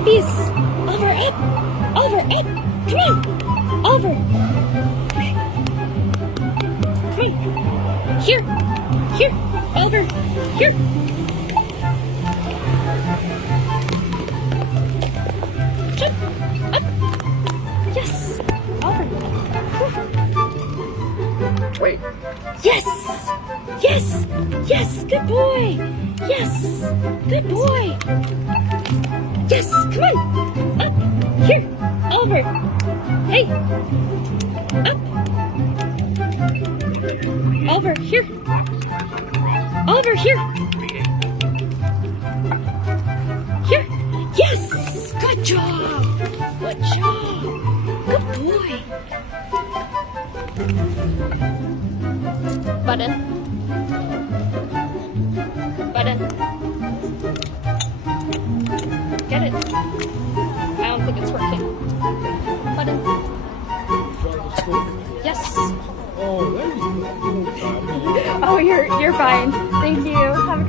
uppies. Oliver, up. Oliver, up. Come on. Oliver. Come on. Here. Here. Oliver. Here. Jump. Up. Yes. Oliver. Wait. Yes. Yes. Yes. Good boy. Yes. Good boy. Yes. Come on. Up. Here. Oliver. Hey. Up. Oliver, here. Oliver, here. Here. Yes. Good job. Good job. Good boy. Button. Button. Get it. I don't think it's working. Button. Yes. Oh, there you go. Oh, you're fine. Thank you. Have a